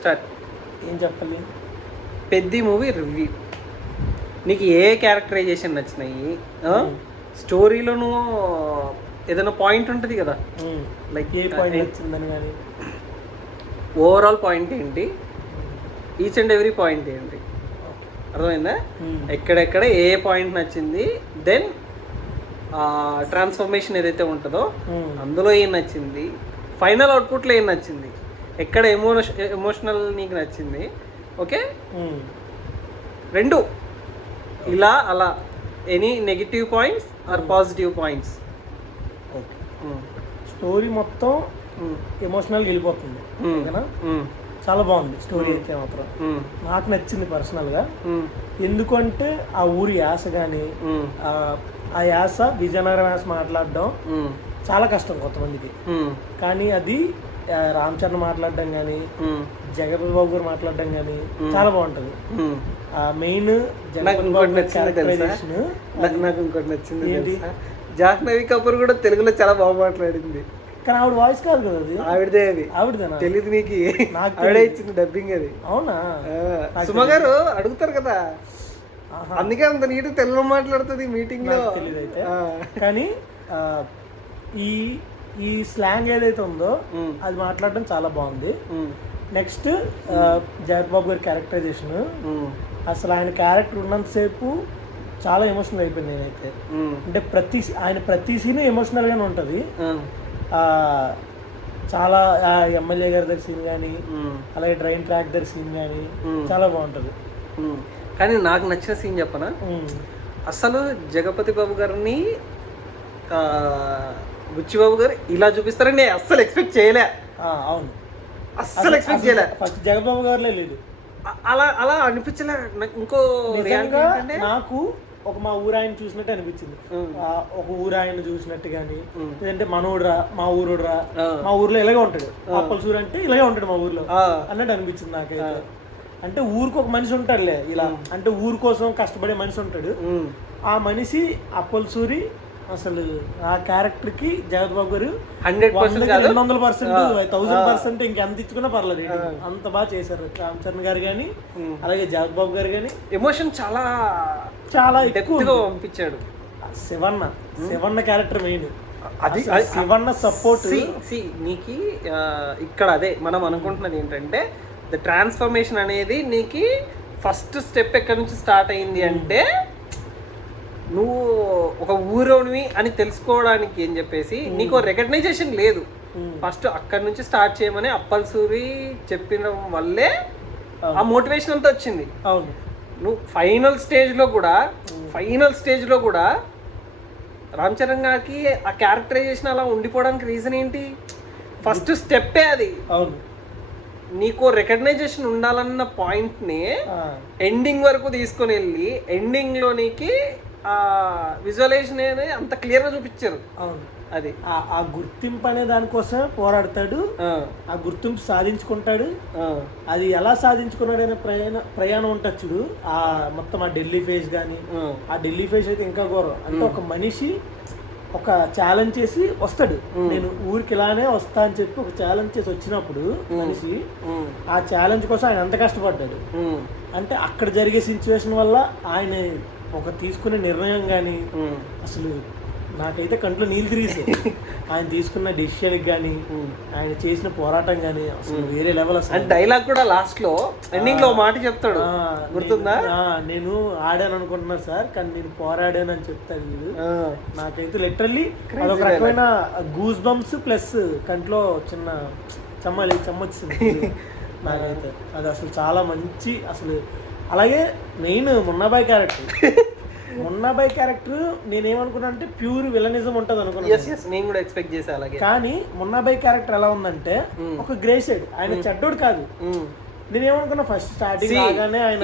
Start. ఏం చెప్పాలి? Peddi movie review. నీకు ఏ క్యారెక్టరైజేషన్ నచ్చినాయి? స్టోరీలోనూ ఏదైనా పాయింట్ ఉంటుంది కదా, లైక్ ఏ పాయింట్ నచ్చిందని కానీ ఓవరాల్ పాయింట్ ఏంటి, ఈచ్ అండ్ ఎవ్రీ పాయింట్ ఏంటి, అర్థమైందా? ఎక్కడెక్కడ ఏ పాయింట్ నచ్చింది, దెన్ ట్రాన్స్ఫర్మేషన్ ఏదైతే ఉంటుందో అందులో ఏం నచ్చింది, ఫైనల్ అవుట్పుట్లో ఏం నచ్చింది, ఎక్కడ ఎమోషనల్ నీకు నచ్చింది. ఓకే, రెండు ఇలా అలా any negative points or positive points. Okay, story మొత్తం ఎమోషనల్గా వెళ్ళిపోతుంది ఓకేనా? చాలా బాగుంది స్టోరీ అయితే మాత్రం నాకు నచ్చింది పర్సనల్గా. ఎందుకంటే ఆ ఊరి యాస కానీ ఆ యాస విజయనగరం యాస మాట్లాడడం చాలా కష్టం కొంతమందికి, కానీ అది రామ్ చరణ్ మాట్లాడడం కానీ జగపతి బాబు గారు మాట్లాడడం కానీ చాలా బాగుంటుంది. ఆ మెయిన్ జగపతి బాబు క్యారెక్టరైజేషన్ నాకు ఇంకోటి నచ్చింది ఏంటి, జాహ్నవి కపూర్ కూడా తెలుగులో చాలా బాగా మాట్లాడింది. కానీ ఆవిడ వాయిస్ కాదు కదా అది, ఆవిడదే. అది ఆవిడదేనా తెలీదు నీకు? ఆవిడే ఇచ్చింది డబ్బింగ్ అది. అవునా? సుమ గారు అడుగుతారు కదా, అందుకే అంత నీట్ తెలుగులో మాట్లాడుతుంది మీటింగ్ లో. తెలీదు అయితే, కానీ ఈ ఈ స్లాంగ్ ఏదైతే ఉందో అది మాట్లాడడం చాలా బాగుంది. నెక్స్ట్ జగపతి బాబు గారి క్యారెక్టరైజేషన్, అసలు ఆయన క్యారెక్టర్ ఉన్నంతసేపు చాలా ఎమోషనల్ అయిపోయింది నేనైతే. అంటే ప్రతి సీన్ ఎమోషనల్గానే ఉంటుంది. చాలా ఎమ్మెల్యే గారి దగ్గర సీన్ కానీ అలాగే ట్రైన్ ట్రాక్ దగ్గర సీన్ కానీ చాలా బాగుంటుంది. కానీ నాకు నచ్చిన సీన్ చెప్పనా, అసలు జగపతి బాబు గారిని బుచ్చిబాబు గారు ఇలా చూపిస్తారని నేను అస్సలు ఎక్స్పెక్ట్ చేయలే. అవును, అస్సలు ఎక్స్పెక్ట్ చేయలే. ఫస్ట్ జగపతి బాబు గారిలో లేదు, అలా అలా అనిపించలే. ఇంకో నాకు ఒక మా ఊరాయన చూసినట్టు అనిపించింది, ఒక ఊరాయన చూసినట్టు కానీ, లేదంటే మనోడురా మా ఊరురా మా ఊర్లో ఇలాగే ఉంటాడు, అప్పలసూరు అంటే ఇలాగే ఉంటాడు మా ఊర్లో అన్నట్టు అనిపించింది నాకైతే. అంటే ఊరికి ఒక మనిషి ఉంటాడులే ఇలా, అంటే ఊరు కోసం కష్టపడే మనిషి ఉంటాడు. ఆ మనిషి అప్పలసూరి అసలు ఆ క్యారెక్టర్ కి జగపతి బాబు గారు 200%, 1000% ఇంకెంత ఇచ్చుకున్నా పర్లేదు, అంత బాగా చేశారు. రామ్ చరణ్ గారు కానీ అలాగే జగపతి బాబు గారు కానీ ఎమోషన్ చాలా చాలా ఎక్కువగా పంపించాడు. శివన్న క్యారెక్టర్ మెయిన్, అది శివన్న సపోర్ట్. నీకు ఇక్కడ అదే మనం అనుకుంటున్నది ఏంటంటే, ద ట్రాన్స్ఫర్మేషన్ అనేది నీకు ఫస్ట్ స్టెప్ ఎక్కడి నుంచి స్టార్ట్ అయింది అంటే, నువ్వు ఒక ఊరోనివి అని తెలుసుకోవడానికి ఏం చెప్పేసి నీకు రికగ్నైజేషన్ లేదు. ఫస్ట్ అక్కడి నుంచి స్టార్ట్ చేయమని అప్పల్సూరి చెప్పిన వల్లే ఆ మోటివేషన్ అంతా వచ్చింది. అవును, నువ్వు ఫైనల్ స్టేజ్లో కూడా రామ్ చరణ్ గారికి ఆ క్యారెక్టరైజేషన్ అలా ఉండిపోవడానికి రీజన్ ఏంటి? ఫస్ట్ స్టెప్పే అది. అవును, నీకు రికగ్నైజేషన్ ఉండాలన్న పాయింట్ని ఎండింగ్ వరకు తీసుకొని వెళ్ళి ఎండింగ్లో నీకు ఆ విజువలైజేషన్ అనేది అంత క్లియర్గా చూపించారు. అవును, అది ఆ గుర్తింపు అనే దానికోసం పోరాడతాడు, ఆ గుర్తింపు సాధించుకుంటాడు. అది ఎలా సాధించుకున్నాడనే ప్రయాణం ఉంటుంది చూడు, ఆ మొత్తం ఆ ఢిల్లీ ఫేస్ కానీ, ఆ ఢిల్లీ ఫేస్ అయితే ఇంకా ఘోరం. అంటే ఒక మనిషి ఒక ఛాలెంజ్ చేసి వస్తాడు, నేను ఊరికి ఇలానే వస్తా అని చెప్పి ఒక ఛాలెంజ్ చేసి వచ్చినప్పుడు మనిషి ఆ ఛాలెంజ్ కోసం ఆయన ఎంత కష్టపడ్డాడు. అంటే అక్కడ జరిగే సిచ్యువేషన్ వల్ల ఆయన ఒక తీసుకునే నిర్ణయం కానీ అసలు నాకైతే కంట్లో నీళ్ళు తిరిగిస్తాయి. ఆయన తీసుకున్న డెసిషన్కి కానీ ఆయన చేసిన పోరాటం కానీ అసలు వేరే లెవెల్. అసలు డైలాగ్ కూడా లాస్ట్ లో ఎండింగ్ లో మాట చెప్తాడు, గుర్తుందా? నేను ఆడాను అనుకుంటున్నా సార్, కానీ నేను పోరాడాను అని చెప్తాడు వీడు. నాకైతే లిటరల్లీ అదొక రకమైన గూస్ బంప్స్ ప్లస్ కంట్లో చిన్న చెమ్మొచ్చింది నాకైతే. అది అసలు చాలా మంచి అసలు. అలాగే మెయిన్ మున్నాబాయ్ క్యారెక్టర్ నేనేమనుకున్నా అంటే ప్యూర్ విలనిజం ఉంటుంది అనుకున్నాను. కానీ మున్నాబాయ్ క్యారెక్టర్ ఎలా ఉందంటే ఒక గ్రే సైడ్, ఆయన చెడ్డోడు కాదు. నేనేమనుకున్నా ఫస్ట్ స్టార్టింగ్ లాగానే ఆయన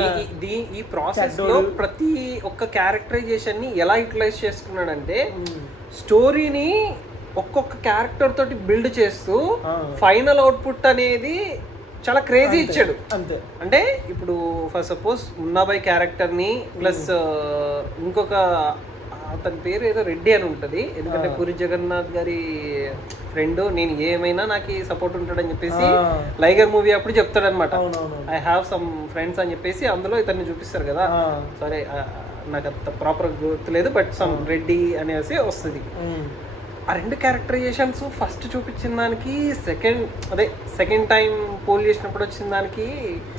ఈ ప్రాసెస్ లో ప్రతి ఒక్క క్యారెక్టరైజేషన్ ని ఎలా యూటిలైజ్ చేసుకున్నాడంటే, స్టోరీని ఒక్కొక్క క్యారెక్టర్ తోటి బిల్డ్ చేస్తూ ఫైనల్ అవుట్పుట్ అనేది చాలా క్రేజీ ఇచ్చాడు. అంతే. అంటే ఇప్పుడు ఫర్ సపోజ్ మున్నాబాయ్ క్యారెక్టర్ని ప్లస్ ఇంకొక అతని పేరు ఏదో రెడ్డి అని ఉంటుంది, ఎందుకంటే పూరి జగన్నాథ్ గారి ఫ్రెండ్, నేను ఏమైనా నాకు సపోర్ట్ ఉంటాడని చెప్పేసి లైగర్ మూవీ అప్పుడు చెప్తాడు అనమాట, ఐ హ్యావ్ సమ్ ఫ్రెండ్స్ అని చెప్పేసి అందులో ఇతన్ని చూపిస్తారు కదా. సరే నాకు అంత ప్రాపర్ గుర్తులేదు, బట్ సమ్ రెడ్డి అనేసి వస్తుంది. ఆ రెండు క్యారెక్టరైజేషన్స్ ఫస్ట్ చూపించిన దానికి సెకండ్ టైం పోల్ చేసినప్పుడు వచ్చిన దానికి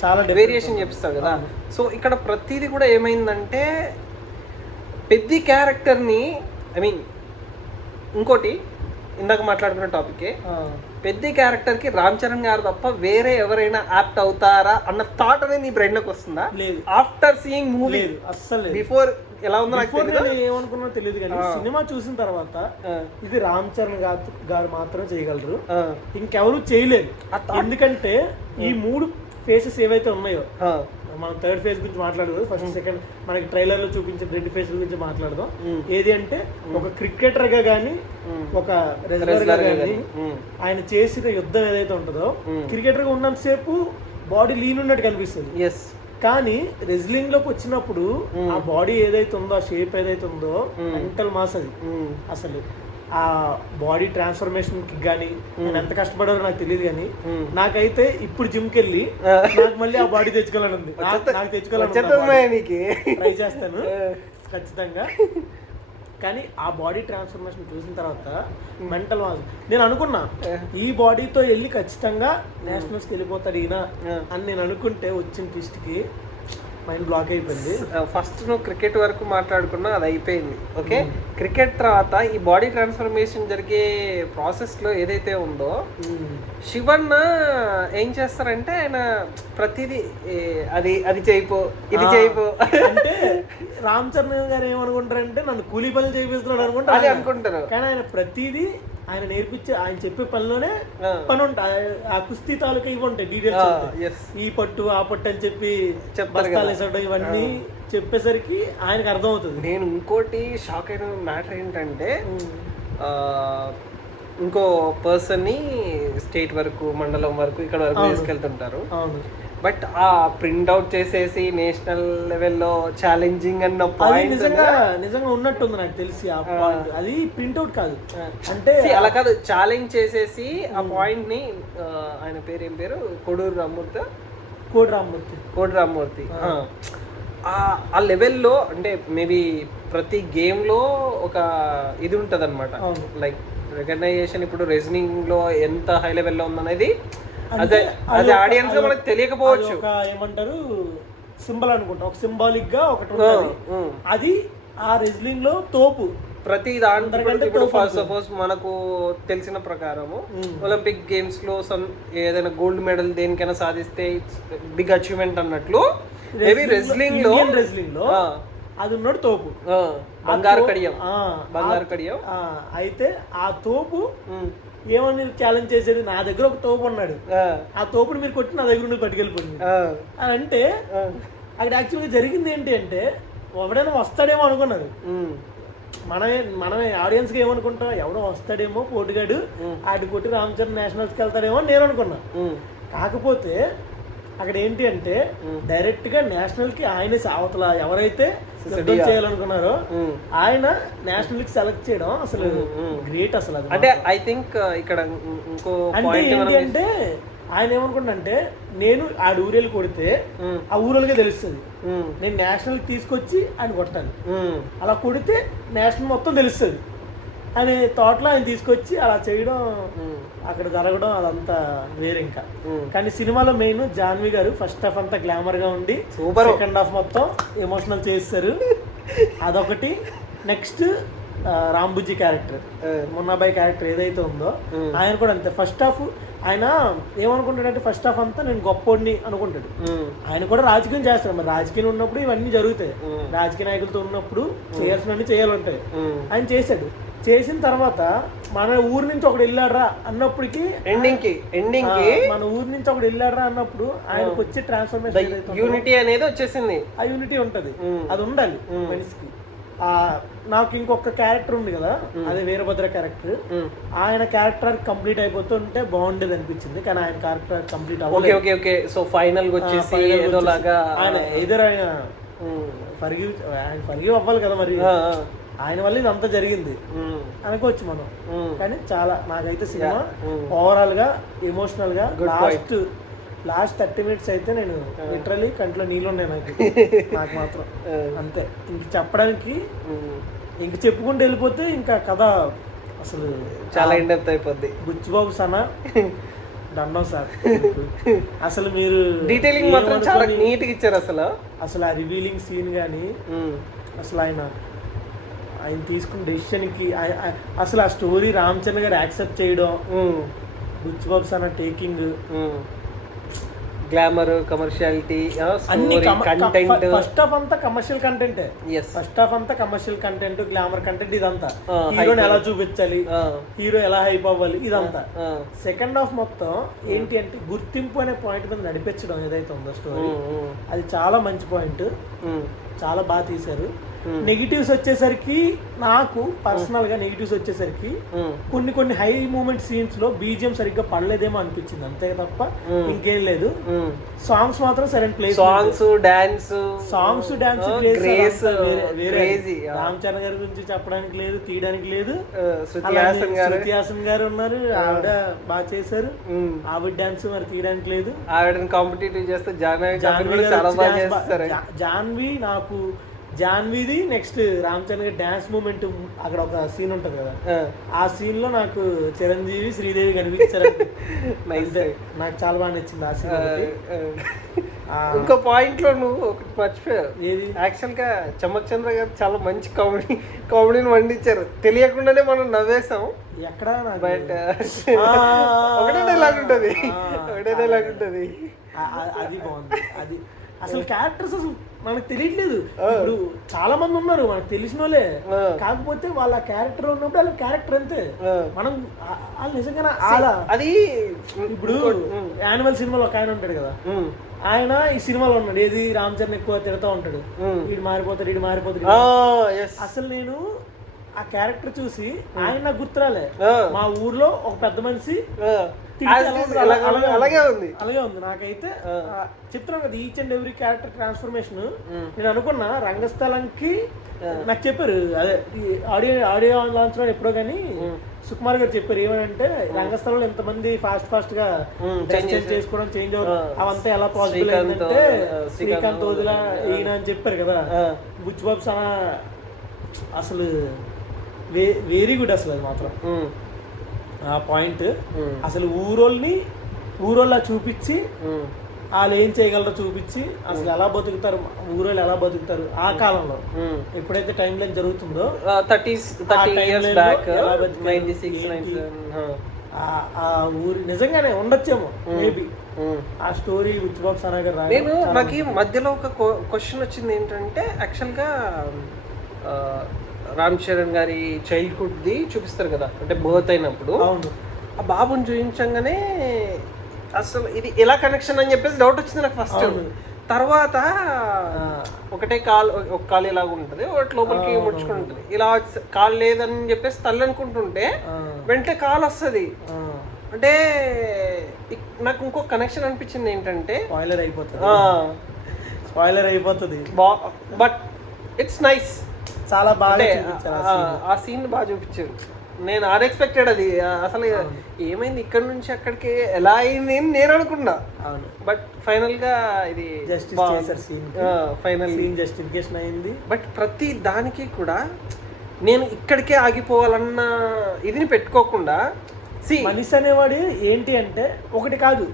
చాలా వేరియేషన్ చూపిస్తారు కదా. సో ఇక్కడ ప్రతిదీ కూడా ఏమైందంటే పెద్ద క్యారెక్టర్ని, ఐ మీన్ ఇంకోటి ఇందాక మాట్లాడుకున్న టాపికే, పెద్ద క్యారెక్టర్కి రామ్ చరణ్ గారు తప్ప వేరే ఎవరైనా యాప్ట్ అవుతారా అన్న థాట్ అనేది నీ బ్రెయిన్లోకి వస్తుందా? లేదు. ఆఫ్టర్ సీయింగ్ మూవీ అస్సలు బిఫోర్ ఎలా ఉందో నాకు తెలియదు, ఏమనుకున్నా తెలియదు, కానీ సినిమా చూసిన తర్వాత ఇది రామ్ చరణ్ గారు మాత్రమే చేయగలరు, ఇంకెవరు చేయలేరు. ఎందుకంటే ఈ 3 ఫేసెస్ ఏవైతే ఉన్నాయో, మనం థర్డ్ ఫేజ్ గురించి మాట్లాడదు, ఫస్ట్ సెకండ్ మనకి ట్రైలర్ లో చూపించిన 2 ఫేజ్ గురించి మాట్లాడదాం. ఏది అంటే ఒక క్రికెటర్ గా గానీ ఒక రెజ్లర్ గా గానీ ఆయన చేసిన యుద్ధం ఏదైతే ఉంటుందో, క్రికెటర్ గా ఉన్నంతసేపు బాడీ లీన్ ఉన్నట్టు కనిపిస్తుంది, కానీ రెజ్లింగ్ లోకి వచ్చినప్పుడు ఆ బాడీ ఏదైతే ఉందో, ఆ షేప్ ఏదైతే ఉందో, మెంటల్ మాస్ అది. అసలు ఆ బాడీ ట్రాన్స్ఫర్మేషన్ కి కానీ నేను ఎంత కష్టపడారో నాకు తెలియదు, కానీ నాకైతే ఇప్పుడు జిమ్కి వెళ్ళి నాకు మళ్ళీ ఆ బాడీ తెచ్చుకోవాలని ఉంది, నాకు తెచ్చుకోవాలని ట్రై చేస్తాను ఖచ్చితంగా. కానీ ఆ బాడీ ట్రాన్స్ఫర్మేషన్ చూసిన తర్వాత మెంటల్ మాస్. నేను అనుకున్నా ఈ బాడీతో వెళ్ళి ఖచ్చితంగా నేషనల్స్కి వెళ్ళిపోతాడు ఈయన అని నేను అనుకుంటే, వచ్చిన ట్విస్ట్కి మైండ్ బ్లాక్ అయిపోయింది. ఫస్ట్ నువ్వు క్రికెట్ వరకు మాట్లాడుకున్నా, అది అయిపోయింది ఓకే. క్రికెట్ తర్వాత ఈ బాడీ ట్రాన్స్ఫర్మేషన్ జరిగే ప్రాసెస్లో ఏదైతే ఉందో, శివన్న ఏం చేస్తారంటే ఆయన ప్రతిదీ అది చేయిపో, ఇది చేయిపో అంటే రామ్ చరణ్ గారు ఏమనుకుంటారంటే నన్ను కూలీ పనులు చేయిస్తున్నాడు అనుకుంటారు, కానీ ఆయన ప్రతిదీ ఆయన నేర్పించే, ఆయన చెప్పే పనిలోనే పని ఉంటాయి. ఆ కుస్తీ తాలూకా ఇవి ఉంటాయి డీటెయిల్స్, ఈ పట్టు ఆ పట్టు అని చెప్పి చెప్తారు, ఇవన్నీ చెప్పేసరికి ఆయనకు అర్థం అవుతుంది. నేను ఇంకోటి షాక్ అయిన మ్యాటర్ ఏంటంటే, ఇంకో పర్సన్ని స్టేట్ వరకు, మండలం వరకు, ఇక్కడ వరకు తీసుకెళ్తుంటారు, బట్ ఆ ప్రింట్ అవుట్ చేసేసి నేషనల్ లెవెల్లో ఛాలెంజింగ్ అన్న పాయింట్ నిజంగా ఉన్నట్టుంది నాకు తెలిసి. ఆ పాయింట్ అది ప్రింట్ అవుట్ కాదు, అంటే అలా కాదు, ఛాలెంజ్ చేసేసి ఆ పాయింట్ ని, ఆయన పేరు ఏం పేరు, కోడి రామ్మూర్తి ఆ లెవెల్లో, అంటే మేబీ ప్రతి గేమ్ లో ఒక ఇది ఉంటది అనమాట, లైక్ రికగ్నైజేషన్. ఇప్పుడు రెజ్లింగ్ లో ఎంత హై లెవెల్లో ఉందనేది అదే ఆడియన్స్ గా మనకు తెలియకపోవచ్చు, ఏమంటారు సింబల్ అనుకుంటా, ఒక సింబాలిక్ గా ఒకటి ఉంటుంది, అది ఆ రెజ్లింగ్ లో తోపు. ప్రతి దాంట్లో ఫస్ట్ సపోజ్ మనకు తెలిసిన ప్రకారము ఒలింపిక్ గేమ్స్ లో ఏదైనా గోల్డ్ మెడల్ దేనికైనా సాధిస్తే బిగ్ అచీవ్మెంట్ అన్నట్లు, మేబీ రెజ్లింగ్ లో అది ఉన్నాడు తోపు, బంగారు కడియం. అయితే ఆ తోపు ఏమని ఛాలెంజ్ చేసేది, నా దగ్గర ఒక తోపు ఉన్నాడు, ఆ తోపుని మీరు కొట్టి నా దగ్గర నుండి పట్టుకెళ్ళిపోయింది అని అంటే, అక్కడ యాక్చువల్గా జరిగింది ఏంటి అంటే, ఎవడైనా వస్తాడేమో అనుకున్నది. మనమే ఆడియన్స్గా ఏమనుకుంటాం, ఎవడో వస్తాడేమో పోటుగాడు, ఆడి కొట్టి రామ్ చరణ్ నేషనల్స్కి వెళ్తాడేమో అని నేను అనుకున్నా. కాకపోతే అక్కడ ఏంటి అంటే డైరెక్ట్ గా నేషనల్ కి ఆయన అవతల ఎవరైతే యుద్ధం చేయాలనుకున్నారో ఆయన నేషనల్ కి సెలెక్ట్ చేయడం అసలు గ్రేట్. అసలు అది అంటే ఐ థింక్ ఇక్కడ ఇంకో అంటే ఏంటి అంటే ఆయన ఏమనుకుంటే, నేను ఆ ఊరేళ్ళు కొడితే ఆ ఊరేళ్ళకే తెలుస్తుంది, నేను నేషనల్ తీసుకొచ్చి ఆయన కొట్టాను, అలా కొడితే నేషనల్ మొత్తం తెలుస్తుంది అనే థాట్లో ఆయన తీసుకొచ్చి అలా చేయడం, అక్కడ జరగడం అదంతా వేరే. ఇంకా కానీ సినిమాలో మెయిన్ జాన్వి గారు ఫస్ట్ హాఫ్ అంతా గ్లామర్ గా ఉండి సెకండ్ హాఫ్ మొత్తం ఎమోషనల్ చేస్తారు, అదొకటి. నెక్స్ట్ రాంబుజ్జి క్యారెక్టర్, మున్నాబాయ్ క్యారెక్టర్ ఏదైతే ఉందో ఆయన కూడా అంతే. ఫస్ట్ హాఫ్ ఆయన ఏమనుకుంటాడంటే, ఫస్ట్ హాఫ్ అంతా నేను గొప్పోడిని అనుకుంటాడు. ఆయన కూడా రాజకీయం చేస్తాడు, మరి రాజకీయం ఉన్నప్పుడు ఇవన్నీ జరుగుతాయి, రాజకీయ నాయకులతో ఉన్నప్పుడు చేయాల్సినవన్నీ చేయాలంటాయి. ఆయన చేశాడు. చేసిన తర్వాత మన ఊరి నుంచి ఒకడు వెళ్ళాడరా అన్నప్పటికి, మన ఊరి నుంచి ఒకడు వెళ్ళాడరా అన్నప్పుడు ఆయనకు వచ్చే ట్రాన్స్ఫర్మేషన్ యూనిటీ అనేది వచ్చేసింది. ఆ యూనిటీ ఉంటది, అది ఉండాలి మనిషికి. నాకు ఇంకొక క్యారెక్టర్ ఉంది కదా, అదే వీరభద్ర క్యారెక్టర్, ఆయన క్యారెక్టర్ కంప్లీట్ అయిపోతుంటే బాగుండేది అనిపించింది, కానీ ఆయన క్యారెక్టర్ కంప్లీట్ అవ్వలేదు. సో ఫైనల్ వచ్చేసి ఏదోలాగా ఆయన ఎదురు ఆయన ఫర్గివ్ అవ్వాలి కదా మరి, ఆయన వల్ల ఇదంతా జరిగింది ఉమ్, అనుకోవచ్చు మనం. ఉమ్. కానీ చాలా నాకైతే సినిమా ఉమ్. ఓవరాల్ గా ఎమోషనల్ గా Good లాస్ట్ 30 minutes అయితే నేను లిటరలీ కంట్లో నీళ్ళు ఉన్నాయి నాకు మాత్రం. అంతే, ఇంక చెప్పడానికి ఉమ్. ఇంక చెప్పుకుంటూ వెళ్ళిపోతే ఇంకా కథ అసలు చాలా ఇండెప్త్ అయిపోద్ది. బుచ్చిబాబు సనా దండం సార్. అసలు మీరు డీటెయిలింగ్ మాత్రం చాలా నీట్ గా ఇచ్చారు అసలు. అసలు ఆ రివీలింగ్ సీన్ కానీ ఉమ్, అసలు ఆయన తీసుకున్న డెసిషన్కి అసలు ఆ స్టోరీ రామ్ చరణ్ గారు యాక్సెప్ట్ చేయడం, um, Buchibabu Sana taking, glamour, commerciality, అన్ని కంటెంట్. ఫస్ట్ హాఫ్ అంతా కమర్షియల్ కంటెంటే. ఎస్, ఫస్ట్ హాఫ్ అంతా కమర్షియల్ కంటెంట్, గ్లామర్ కంటెంట్ ఇదంతా. హీరోని ఎలా చూపించాలి, హీరో ఎలా హైప్ అవ్వాలి ఇదంతా. సెకండ్ హాఫ్ మొత్తం ఏంటి అంటే గుర్తింపు అనే పాయింట్ మీద నడిపించడం ఏదైతే ఉందో స్టోరీ, అది చాలా మంచి పాయింట్. చాలా బాగా తీశారు. నెగిటివ్స్ వచ్చేసరికి నాకు పర్సనల్ గా నెగిటివ్స్ వచ్చేసరికి కొన్ని హై మూమెంట్ సీన్స్ లో బీజిఎం సరిగ్గా పడలేదేమో అనిపించింది, అంతే తప్ప ఇంకేం లేదు. సాంగ్స్ మాత్రం సరైన place, songs dance Ram Charan గారి గురించి చెప్పడానికి లేదు, తీయడానికి లేదు. శృతి హాసన్ గారు ఉన్నారు, ఆవిడ బాగా చేశారు. ఆవిడ డాన్స్ మరి తీయడానికి లేదు. ఆవిడని కాంపిటేటివ్ చేస్తే జాన్వి నాకు జాన్వీది నెక్స్ట్ రామ్ చరణ్ గారి డాన్స్ మూమెంట్ అక్కడ ఒక సీన్ ఉంటది కదా, ఆ సీన్ లో నాకు చిరంజీవి శ్రీదేవి కనిపించారు. నాకు చాలా బాగా నచ్చింది ఆ సీన్. ఇంకో పాయింట్ లో నువ్వు ఒకటి మర్చిపోయావు. ఏది? యాక్చువల్ గా చమక్ చంద్ర గారు చాలా మంచి కామెడీని వండించారు. తెలియకుండానే మనం నవ్వేసాం. ఎక్కడ బట్ ఒకటే డైలాగ్ ఉంటది, అది బాగుంది. అది అసలు క్యారెక్టర్స్ అసలు మనకు తెలియట్లేదు. ఇప్పుడు చాలా మంది ఉన్నారు మనకు తెలిసిన వాళ్ళే, కాకపోతే వాళ్ళ క్యారెక్టర్ ఉన్నప్పుడు వాళ్ళ క్యారెక్టర్ అంతే. మనం వాళ్ళు నిజంగా అది ఇప్పుడు యానిమల్ సినిమాలో ఒక ఆయన ఉంటాడు కదా, ఆయన ఈ సినిమాలో ఉన్నాడు. ఏది రామ్ చరణ్ ఎక్కువ తిడతా ఉంటాడు, వీడు మారిపోతాడు. అసలు నేను ఆ క్యారెక్టర్ చూసి ఆయన నాకు గుర్తురాలే. మా ఊర్లో ఒక పెద్ద మనిషి అలాగే ఉంది. నాకైతే చెప్తున్నాను కదా, each and every character transformation. నేను అనుకున్నా రంగస్థలంకి నాకు చెప్పారు, అదే ఆడియో లాంచ్ లో ఎప్పుడో కానీ సుకుమార్ గారు చెప్పారు ఏమనంటే, రంగస్థలంలో ఎంతమంది ఫాస్ట్ గా చేంజ్ చేసుకోవడం, చేంజ్ అవంతా ఎలా పాసిబుల్ అయిందంటే శ్రీకాంత్ ఓదిలా ఈయన అని చెప్పారు కదా. బుచ్చిబాబు సనా అసలు వెరీ గుడ్. అసలు అది మాత్రం ఆ పాయింట్ అసలు ఊరోళ్ళ చూపించి వాళ్ళు ఏం చేయగలరో చూపించి అసలు ఎలా బతుకుతారు, ఊరోళ్ళు ఎలా బతుకుతారు ఆ కాలంలో ఎప్పుడైతే టైం లైన్ జరుగుతుందో 30 years back, 96, ఆ ఊరి నిజంగానే ఉండొచ్చేమో మేబీ ఆ స్టోరీ బుచ్చిబాబు సనా గారు. నేను నాకు మధ్యలో ఒక క్వశ్చన్ వచ్చింది ఏంటంటే, యాక్చువల్గా రామ్ చరణ్ గారి చైల్డ్హుడ్ ది చూపిస్తారు కదా, అంటే బర్త్ అయినప్పుడు ఆ బాబుని చూపించగానే అసలు ఇది ఎలా కనెక్షన్ అని చెప్పేసి డౌట్ వచ్చింది నాకు ఫస్ట్. తర్వాత ఒకటే ఒక కాలు ఇలాగ ఉంటుంది, ఒకటి లోపలికి ముడుచుకుని ఉంటుంది. ఇలా కాలు లేదని చెప్పేసి తల్లి అనుకుంటుంటే వెంటనే కాలు వస్తుంది. అంటే నాకు ఇంకో కనెక్షన్ అనిపించింది ఏంటంటే, స్పాయిలర్ అయిపోతుంది బట్ ఇట్స్ నైస్. చాలా బాగా ఆ సీన్ బాగా చూపించారు. నేను అన్ఎక్స్పెక్టెడ్ అది. అసలు ఏమైంది ఇక్కడ నుంచి అక్కడికి ఎలా అయింది అని నేను అనుకున్నా. బట్ ఫైనల్ గా ఇది జస్టిఫికేషన్ అయింది. బట్ ప్రతి దానికి కూడా నేను ఇక్కడికే ఆగిపోవాలన్న ఇదిని పెట్టుకోకుండా, మనిషి అనేవాడు ఏంటి అంటే ఒకటి కాదు,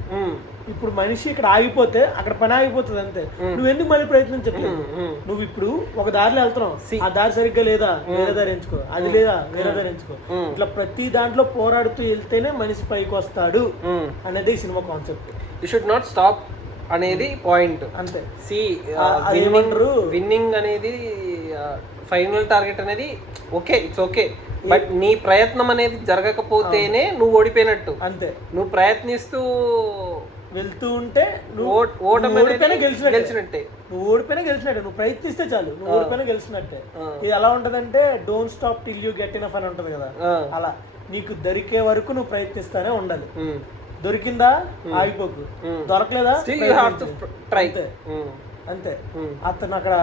ఇప్పుడు మనిషి ఇక్కడ ఆగిపోతే అక్కడ పని ఆగిపోతుంది అంతే. నువ్వు ఎందుకు మళ్ళీ ప్రయత్నించట్లేదు? నువ్వు ఇప్పుడు ఒక దారిలో వెళ్తున్నావు, ఆ దారి సరిగ్గా లేదా, వేరే దారి ఎంచుకో, అది లేదా వేరే దారి ఎంచుకో. ఇట్లా ప్రతి దాంట్లో పోరాడుతూ వెళ్తేనే మనిషి పైకి వస్తాడు అనేది ఈ cinema concept. You should not stop అనేది పాయింట్ అంతే. విన్నింగ్ అనేది ఫైనల్ టార్గెట్ అనేది ఓకే, ఇట్స్ ఓకే. బట్ నీ ప్రయత్నం అనేది జరగకపోతేనే నువ్వు ఓడిపోయినట్టు. అంతే. నువ్వు ప్రయత్నిస్తూ వెళ్తూ ఉంటే గెలిచినట్టే. నువ్వు ఓడిపోయినా గెలిచినట్టే. నువ్వు ప్రయత్నిస్తే చాలు, నువ్వు ఓడిపోయినా గెలిచినట్టే. ఇది ఎలా ఉంటదంటే don't stop till you get enough అని ఉంటది కదా, అలా నీకు దొరికే వరకు నువ్వు ప్రయత్నిస్తానే ఉండాలి. దొరికిందా ఆగిపోకు, దొరకలేదా ట్రై. అంతే. అతను అక్కడ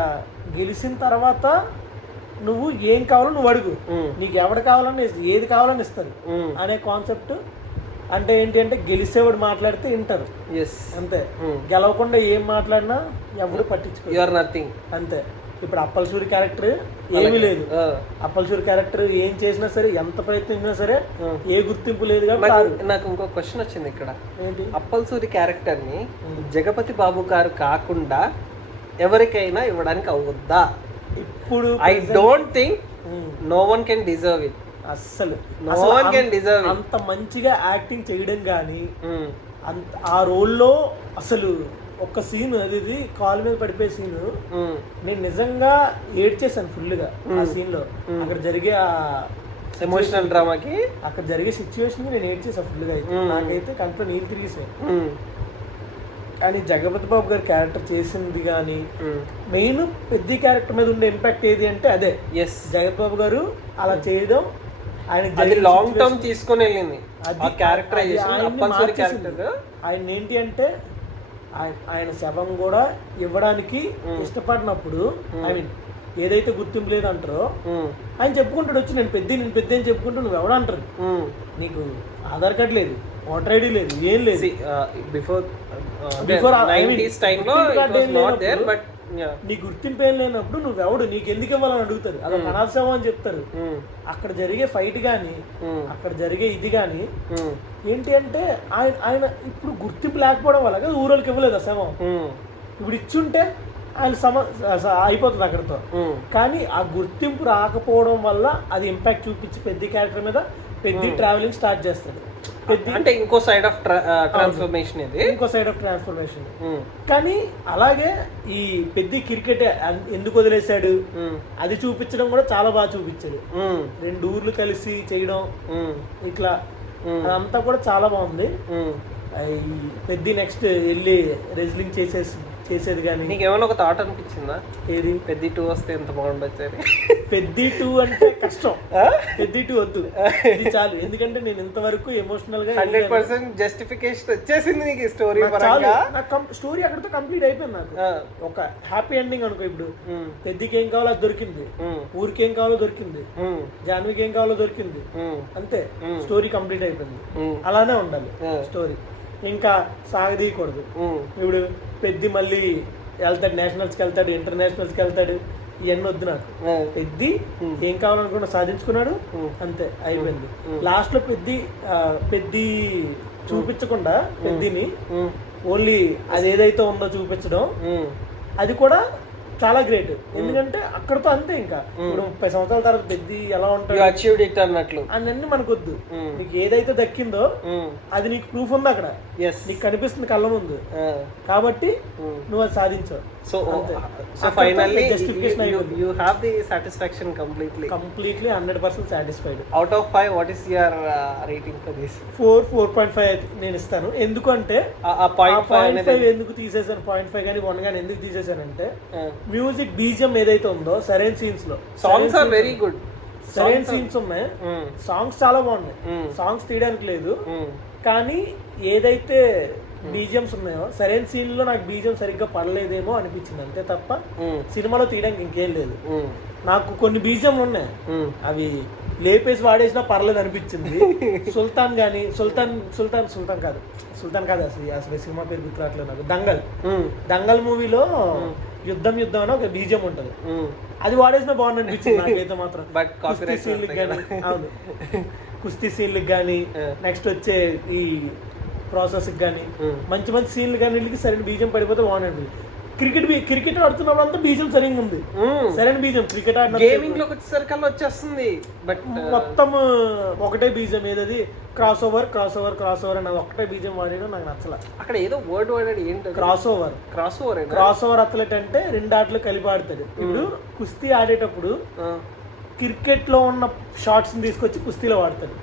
గెలిచిన తర్వాత నువ్వు ఏం కావాలో నువ్వు అడుగు, నీకు ఎవడు కావాలని ఏది కావాలని ఇస్తారు అనే కాన్సెప్ట్. అంటే ఏంటి అంటే గెలిచేవాడు మాట్లాడితే వింటారు అంతే, గెలవకుండా ఏం మాట్లాడినా ఎవడు పట్టించుకోరు అంతే. ఇప్పుడు అప్పలసూరి క్యారెక్టర్ ఏమీ లేదు, అప్పలసూరి క్యారెక్టర్ ఏం చేసినా సరే ఎంత ప్రయత్నించినా సరే ఏ గుర్తింపు లేదు. కాబట్టి నాకు ఇంకో క్వశ్చన్ వచ్చింది ఇక్కడ, ఏంటి అప్పలసూరి క్యారెక్టర్ ని జగపతి బాబు గారు కాకుండా ఎవరికైనా ఇవ్వడానికి అవుద్దా? ఇప్పుడు I don't think no one can deserve it. అస్సలు అంత మంచిగా యాక్టింగ్ చేయడం కానీ అంత ఆ రోల్లో అసలు ఒక్క సీన్ అది కాలు మీద పడిపోయే సీన్ నేను నిజంగా ఏడ్చేసాను ఫుల్గా ఆ సీన్ లో. అక్కడ జరిగే ఆ ఎమోషనల్ డ్రామాకి అక్కడ జరిగే సిచ్యువేషన్ నేను ఏడ్చేసాను ఫుల్గా. అయితే నాకైతే కంట్లో నీళ్ళు తిరిగేసాయి. కానీ జగపతి బాబు గారి క్యారెక్టర్ చేసింది కానీ మెయిన్ పెద్ద క్యారెక్టర్ మీద ఉండే ఇంపాక్ట్ ఏది అంటే అదే. జగపతి బాబు గారు అలా చేయడం ఆయన లాంగ్ టర్మ్ తీసుకొని వెళ్ళింది ఆయన ఏంటి అంటే ఆయన శవం కూడా ఇవ్వడానికి ఇష్టపడినప్పుడు ఐ మీన్ ఏదైతే గుర్తింపు లేదంటారో ఆయన చెప్పుకుంటాడు వచ్చి నేను పెద్ద అని చెప్పుకుంటూ నువ్వు ఎవడంటారు, నీకు ఆధార్ కార్డ్ లేదు, ఓటర్ ఐడి లేదు, ఏం లేదు. బిఫోర్ నీ గుర్తింపు ఏం లేనప్పుడు నువ్వెవడు, నీకు ఎందుకు ఇవ్వాలని అడుగుతారు. అదొక అనాథశవం అని చెప్తారు. అక్కడ జరిగే ఫైట్ గానీ అక్కడ జరిగే ఇది గానీ ఏంటి అంటే ఆయన ఇప్పుడు గుర్తింపు లేకపోవడం వల్ల కదా ఊరోళ్ళకి ఇవ్వలేదు ఆ శవం. ఇప్పుడు ఇచ్చుంటే ఆయన అయిపోతుంది అక్కడితో. కానీ ఆ గుర్తింపు రాకపోవడం వల్ల అది ఇంపాక్ట్ చూపించి పెద్ద క్యారెక్టర్ మీద పెద్ద ట్రావెలింగ్ స్టార్ట్ చేస్తాడు. అంటే ఇంకో సైడ్ ఆఫ్ ట్రాన్స్ఫర్మేషన్ ఇది, ఇంకో సైడ్ ఆఫ్ ట్రాన్స్ఫర్మేషన్. కానీ అలాగే ఈ పెద్ద క్రికెట్ ఎందుకు వదిలేశాడు అది చూపించడం కూడా చాలా బాగా చూపించాడు. 2 ఊర్లు కలిసి చేయడం ఇట్లా అదంతా కూడా చాలా బాగుంది. పెద్ద నెక్స్ట్ వెళ్ళి రెజ్లింగ్ చేసేది కానీ నీకు ఏమైనా ఒక థాట్ అనిపించిందా ఏది పెద్ద 2 వస్తే ఎంత బాగుండొచ్చు అని? పెద్ద 2 అంటే కష్టం, పెద్ద 2 వద్దు, ఇది చాలు. ఎందుకంటే నేను ఇంతవరకు ఎమోషనల్ గా 100% జస్టిఫికేషన్ వచ్చేసింది నీకు స్టోరీ పరంగా. స్టోరీ అక్కడితో కంప్లీట్ అయిపోయింది. నాకు ఒక హ్యాపీ ఎండింగ్ అనుకో. ఇప్పుడు పెద్దకి ఏం కావాలో అది దొరికింది, ఊరికి ఏం కావాలో దొరికింది, జాన్వికి ఏం కావాలో దొరికింది, అంతే స్టోరీ కంప్లీట్ అయిపోయింది. అలానే ఉండాలి స్టోరీ, ఇంకా సాగదీయకూడదు. ఇప్పుడు పెద్ద మళ్ళీ వెళ్తాడు, నేషనల్స్కి వెళ్తాడు, ఇంటర్నేషనల్స్కి వెళ్తాడు, ఇవన్నీ వద్దు నాకు. పెద్ద ఏం కావాలనుకున్నా సాధించుకున్నాడు, అంతే అయిపోయింది. లాస్ట్ లో పెద్ద చూపించకుండా పెద్దని ఓన్లీ అది ఏదైతే ఉందో చూపించడం అది కూడా చాలా గ్రేట్. ఎందుకంటే అక్కడతో అంతే. ఇంకా ఇప్పుడు 30 సంవత్సరాల తర్వాత పెద్ద ఎలా ఉంటాడు అన్నట్లు అన్నీ మనకొద్దు. నీకు ఏదైతే దక్కిందో అది నీకు ప్రూఫ్ ఉంది అక్కడ, నీకు కనిపిస్తుంది కళ్ళ ముందు, కాబట్టి నువ్వు అది సాధించావు. So finally you have the satisfaction completely 100% satisfied. Out of 5 what is your rating for this? 4.5 నేను ఇస్తాను. ఎందుకంటే ఆ 0.5 ఎందుకు తీసేసాను, 0.5 కానీ 1 కానీ ఎందుకు తీసేసానంటే మ్యూజిక్ బీజిఎం ఏదైతే ఉందో సరైన సీన్స్ లో సాంగ్స్ ఆర్ వెరీ గుడ్, సరైన సీన్స్ ఉన్నాయి, సాంగ్స్ చాలా బాగున్నాయి, సాంగ్స్ తీయడానికి లేదు. కానీ ఏదైతే బీజిఎంస్ ఉన్నాయో సరైన సీన్ లో నాకు బీజిఎం సరిగ్గా పడలేదేమో అనిపించింది, అంతే తప్ప సినిమాలో తీయడానికి ఇంకేం లేదు. నాకు కొన్ని బీజిఎంలు ఉన్నాయి, అవి లేపేసి వాడేసినా పర్లేదు అనిపించింది. సుల్తాన్ కానీ సుల్తాన్ కాదు అసలు సినిమా పేరు గుర్తు రావట్లేదు నాకు. దంగల్ మూవీలో యుద్ధం అని ఒక బీజిఎం ఉంటది, అది వాడేసినా బాగుంది అనిపించింది నాకైతే మాత్రం. కుస్తీ సీన్లకు కానీ అవును కుస్తీ సీన్లకు కానీ నెక్స్ట్ వచ్చే ఈ ప్రాసెస్ కానీ మంచి సీన్లు కానీ వీళ్ళకి సరైన బీజం పడిపోతే బాగుంది. క్రికెట్ ఆడుతున్నప్పుడు అంతా బీజం సరిగ్గా ఉంది, సరైన బీజం. క్రికెట్ ఆడిన గేమింగ్ లోకి వచ్చేసరికల్లా వచ్చేస్తుంది, బట్ మొత్తం ఒకటే బీజం ఏదది క్రాస్ ఓవర్ అని ఒకటే బీజం వాడేయడం నాకు నచ్చల. అక్కడ ఏదో వర్డ్ వాడాడు, ఏంటి క్రాస్ ఓవర్ అథ్లెట్ అంటే 2 ఆటలు కలిపి ఆడతాడు. ఇప్పుడు కుస్తీ ఆడేటప్పుడు క్రికెట్ లో ఉన్న షాట్స్ తీసుకొచ్చి కుస్తీలో వాడతాడు.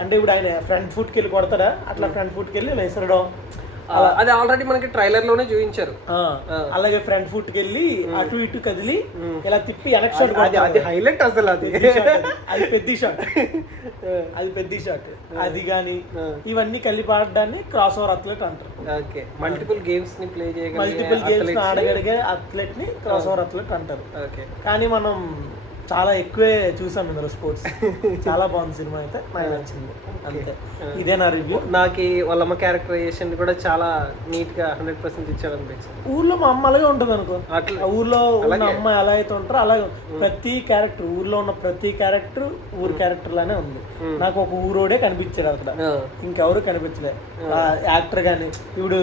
అంటే ఇప్పుడు ఆయన ఫ్రంట్ ఫుట్ కి వెళ్ళి కొడతాడా, అట్లా ఫ్రంట్ ఫుట్ కి వెళ్ళి విసరడం, అది ఆల్రెడీ మనకి ట్రైలర్ లోనే చూపించారు. అలాగే ఫ్రంట్ ఫుట్ కి వెళ్ళి అటు ఇటు కదిలి ఇలా తిప్పి అది హైలైట్ అసలు. అది పెద్ద షాట్ అది గాని ఇవన్నీ కలిపి ఆడడాన్ని క్రాస్ ఓవర్ అథ్లెట్ అంటారు. మల్టిపుల్ గేమ్స్ ని ఆడగలిగే అథ్లెట్ ని క్రాస్ ఓవర్ అథ్లెట్ అంటారు. కానీ మనం చాలా ఎక్కువే చూసాం ఇందులో స్పోర్ట్స్. చాలా బాగుంది సినిమా అయితే, నాకు నచ్చింది అంతే. ఇదే నా రివ్యూ. నాకు వాళ్ళమ్మ క్యారెక్టరైజేషన్ కూడా చాలా నీట్ గా 100% ఇచ్చాడు అనిపించింది. ఊర్లో మా అమ్మ అలాగే ఉంటుంది అనుకో, అట్లా ఆ ఊర్లో ఉన్న అమ్మ ఎలా అయితే ఉంటారో అలాగే ప్రతి క్యారెక్టర్, ఊర్లో ఉన్న ప్రతి క్యారెక్టర్ ఊరు క్యారెక్టర్ లానే ఉంది. నాకు ఒక ఊరోడే కనిపించాడు అక్కడ, ఇంకెవరు కనిపించలే. యాక్టర్ గాని ఇప్పుడు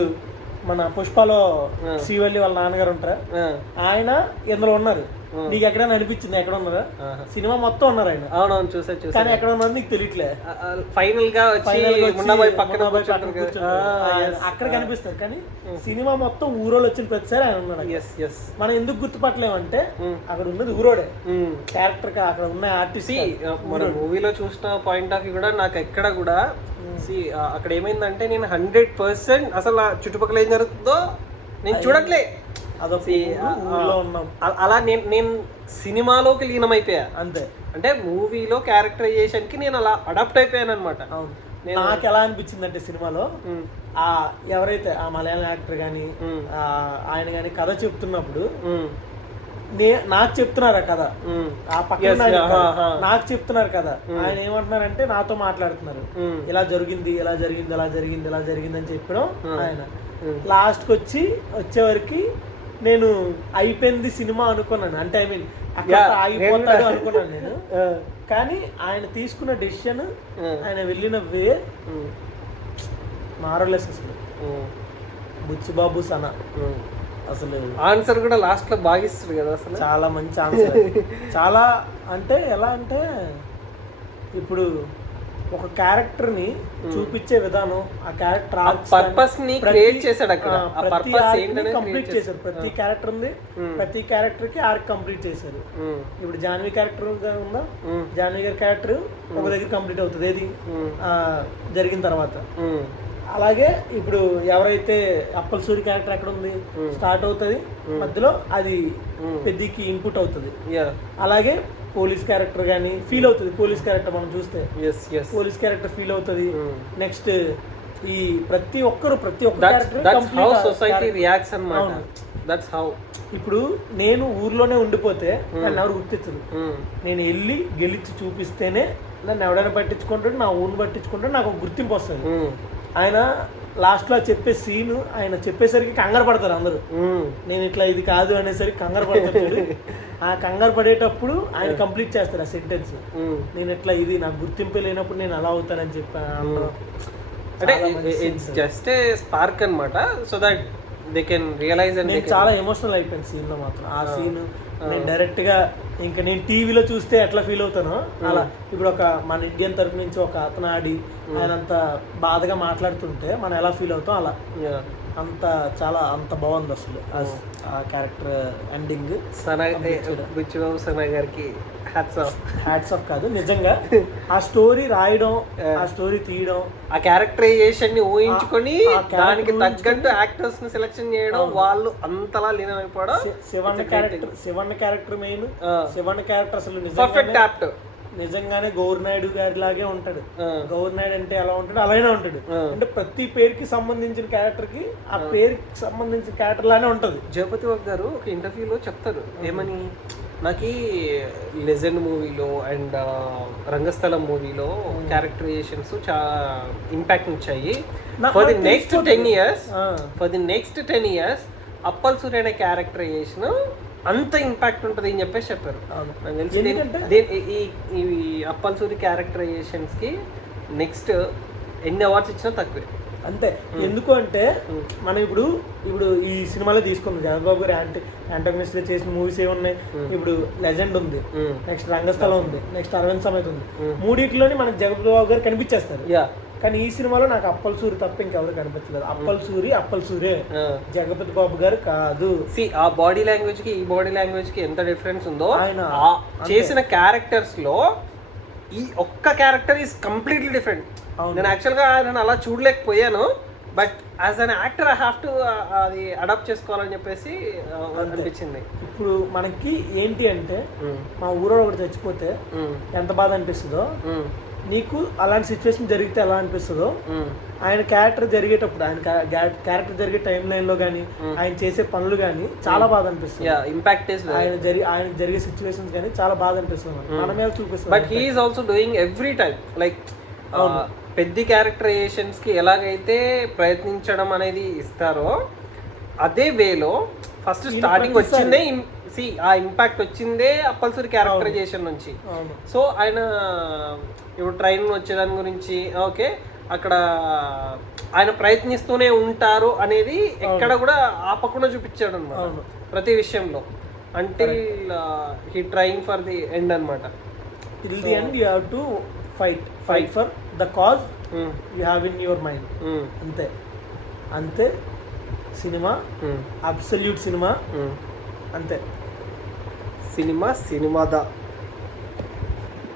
మన పుష్పలో శ్రీవల్లి వాళ్ళ నాన్నగారు ఉంటారా, ఆయన ఇందులో ఉన్నారు. నీకు ఎక్కడైనా అనిపించింది ఎక్కడ ఉన్నారా? సినిమా మొత్తం ఉన్నారు ఆయన. అవునవును, చూసా. కానీ ఎక్కడ ఉన్నారు నీకు తెలియట్లే. ఫైనల్ గా అక్కడ కనిపిస్తారు, కానీ సినిమా మొత్తం ఊరోళ్ళు వచ్చిన ప్రతిసారి ఆయన ఉన్నాడు. మనం ఎందుకు గుర్తుపట్టలేమంటే అక్కడ ఉన్నది ఊరోడే క్యారెక్టర్, అక్కడ ఉన్న ఆర్టిస్ట్. మన మూవీలో చూసిన పాయింట్ ఆఫ్ వ్యూ కూడా నాకు ఎక్కడ కూడా అక్కడ ఏమైందంటే నేను 100% అసలు చుట్టుపక్కల ఏం జరుగుతుందో నేను చూడట్లే. అలా నేను సినిమాలోకి లీనమైపోయా అంతే. అంటే మూవీలో క్యారెక్టరైజేషన్ కి నేను అలా అడాప్ట్ అయిపోయాను అనమాట. నాకు ఎలా అనిపించింది అంటే సినిమాలో ఎవరైతే ఆ మలయాళం యాక్టర్ గాని ఆయన గాని కథ చెప్తున్నప్పుడు నాకు చెప్తున్నారు ఆ కథ, ఆ పక్కన నాకు చెప్తున్నారు కదా, ఆయన ఏమంటున్నారంటే నాతో మాట్లాడుతున్నారు, ఇలా జరిగింది ఇలా జరిగింది ఇలా జరిగింది ఇలా జరిగింది అని చెప్పడం. ఆయన లాస్ట్కి వచ్చేవరకు నేను అయిపోయింది సినిమా అనుకున్నాను, అంటే ఐ మీన్ అక్కడ ఆగిపోతాడు అనుకున్నాను నేను. కానీ ఆయన తీసుకున్న డెసిషన్, ఆయన వెళ్ళిన వే మారలేస్ అసలు. బుచ్చిబాబు సనా అసలు ఆన్సర్ కూడా లాస్ట్ లో బాగిస్తుంది కదా, అసలు చాలా మంచి ఆన్సర్. చాలా అంటే ఎలా అంటే ఇప్పుడు ఒక క్యారెక్టర్ ని చూపించే విధానం, ఆ క్యారెక్టర్ పర్పస్ ని క్రియేట్ చేశాడు అక్కడ. ఆ పర్పస్ ఏంటనే కంప్లీట్ చేశారు. ప్రతి క్యారెక్టర్ ఉంది, ప్రతి క్యారెక్టర్ కి ఆర్క్ కంప్లీట్ చేశారు. ఇప్పుడు జాన్వి క్యారెక్టర్ ఉందా, జాన్వి గారి క్యారెక్టర్ ఒక దగ్గర కంప్లీట్ అవుతుంది ఏది జరిగిన తర్వాత. అలాగే ఇప్పుడు ఎవరైతే అప్పల్ సూరి క్యారెక్టర్ ఎక్కడ ఉంది, స్టార్ట్ అవుతుంది మధ్యలో, అది పెద్దకి ఇన్పుట్ అవుతుంది. అలాగే పోలీస్ క్యారెక్టర్ కానీ ఫీల్ అవుతుంది. పోలీస్ క్యారెక్టర్ మనం చూస్తే పోలీస్ క్యారెక్టర్ ఫీల్ అవుతుంది. నెక్స్ట్ ఈ ప్రతి ఒక్క ఇప్పుడు నేను ఊర్లోనే ఉండిపోతే నన్ను ఎవరు గుర్తించదు. నేను వెళ్ళి గెలిచి చూపిస్తేనే నన్ను ఎవడైనా పట్టించుకుంటాడు, నా ఊరిని పట్టించుకుంటాడు, నాకు ఒక గుర్తింపు వస్తుంది. ఆయన లాస్ట్ లో చెప్పే సీన్, ఆయన చెప్పేసరికి కంగారు పడతారు అందరూ. నేను ఇట్లా ఇది కాదు అనేసరికి కంగారు పడతాడు. ఆ కంగారు పడేటప్పుడు ఆయన కంప్లీట్ చేస్తారు ఆ సెంటెన్స్. నేను ఇట్లా ఇది నాకు గుర్తింపు లేనప్పుడు నేను అలా అవుతానని చెప్పాను. అంటే ఇట్స్ జస్ట్ ఏ స్పార్క్ అన్నమాట, so that they can realise. నేను చాలా ఎమోషనల్ అయిపోయింది సీన్ లో మాత్రం. ఆ సీన్ నేను డైరెక్ట్ గా ఇంకా నేను టీవీలో చూస్తే ఎట్లా ఫీల్ అవుతానో అలా. ఇప్పుడు ఒక మన ఇండియన్ తరపు నుంచి ఒక అతను ఆడి ఆయన అంత బాధగా మాట్లాడుతుంటే మనం ఎలా ఫీల్ అవుతాం అలా. అంత చాలా అంత బాగుంది అసలు ఆ క్యారెక్టర్ ఎండింగ్. బుచ్చిబాబు సనా గారికి హ్యాట్స్ ఆఫ్ కాదు, నిజంగా ఆ స్టోరీ రాయడం, ఆ స్టోరీ తీయడం, ఆ క్యారెక్టరైజేషన్ ని ఊహించుకొని దానికి తగ్గట్టు యాక్టర్స్ ని సెలెక్షన్ చేయడం, వాళ్ళు అంతలా లీనమైపోవడం. Shivanna character main. Shivanna character అసలు పర్ఫెక్ట్ యాప్ట్. నిజంగానే గౌర్ నాయుడు గారి లాగే ఉంటాడు. గౌర్ నాయుడు అంటే ఎలా ఉంటాడు అలానే ఉంటాడు. అంటే ప్రతి పేరుకి సంబంధించిన క్యారెక్టర్ కి ఆ పేరుకి సంబంధించిన క్యారెక్టర్ లానే ఉంటది. జగపతి బాబు గారు ఒక ఇంటర్వ్యూలో చెప్తారు ఏమని, నాకు లెజెండ్ మూవీలో అండ్ రంగస్థలం మూవీలో క్యారెక్టరైజేషన్స్ చాలా ఇంపాక్ట్ ఇచ్చాయి. For the next 10 years Appal Surya అనే క్యారెక్టరైజేషన్ అంత ఇంపాక్ట్ ఉంటుంది అని చెప్పేసి చెప్పారు. ఈ అప్పల్ సూరి క్యారెక్టరైజేషన్స్ కి నెక్స్ట్ ఎన్ని అవార్డ్స్ ఇచ్చినా తక్కువే. అంతే. ఎందుకు అంటే మనం ఇప్పుడు ఈ సినిమాలో తీసుకుంది జగబాబు గారు యాంటగనిస్ట్ చేసిన మూవీస్ ఏమున్నాయి. ఇప్పుడు లెజెండ్ ఉంది, నెక్స్ట్ రంగస్థలం ఉంది, నెక్స్ట్ అరవింద్ సమేత ఉంది. మూడింటిలోని మనకి జగబాబు గారు కనిపించేస్తారు. కానీ ఈ సినిమాలో నాకు అప్పల్ సూరి తప్ప ఇంకెవరు కనిపించలేదు. అప్పల్ సూరే, జగపతి బాబు గారు కాదు. ఆ బాడీ లాంగ్వేజ్ కి ఈ బాడీ లాంగ్వేజ్ కి ఎంత డిఫరెన్స్ ఉందో, ఆయన చేసిన క్యారెక్టర్స్ లో ఈ ఒక్క క్యారెక్టర్ ఈస్ కంప్లీట్లీ డిఫరెంట్. నేను యాక్చువల్గా నేను అలా చూడలేకపోయాను, but as an actor I have to అది అడాప్ట్ చేసుకోవాలని చెప్పేసి అనిపించింది. ఇప్పుడు మనకి ఏంటి అంటే మా ఊరో ఒకటి చచ్చిపోతే ఎంత బాధ అనిపిస్తుందో, నీకు అలాంటి సిచ్యువేషన్ జరిగితే ఎలా అనిపిస్తుందో ఆయన క్యారెక్టర్ జరిగేటప్పుడు ఆయన క్యారెక్టర్ జరిగే టైం లైన్ లో కానీ ఆయన చేసే పనులు కానీ చాలా బాధ అనిపిస్తుంది. ఇంపాక్ట్ ఇస్ ఆయన జరిగే సిచ్యువేషన్స్ కానీ చాలా బాధ అనిపిస్తుంది మన మీద చూపిస్తుంది. But he's also doing every time like పెద్ద క్యారెక్టరైజేషన్స్ కి ఎలాగైతే ప్రయత్నించడం అనేది ఇస్తారో అదే వేలో ఫస్ట్ స్టార్టింగ్ వచ్చిందే ఆ ఇంపాక్ట్ వచ్చిందే అప్పల్సరి క్యారెక్టరైజేషన్ నుంచి. సో ఆయన ఇప్పుడు ట్రైన్ వచ్చేదాని గురించి ఓకే అక్కడ ఆయన ప్రయత్నిస్తూనే ఉంటారు అనేది ఎక్కడ కూడా ఆపకుండా చూపించాడు అన్నమాట ప్రతి విషయంలో until he trying for the end అనమాట. Till the end you have to fight for the cause you have in your mind. అంతే అంతే సినిమా అబ్సల్యూట్ సినిమా అంతే. సినిమాదా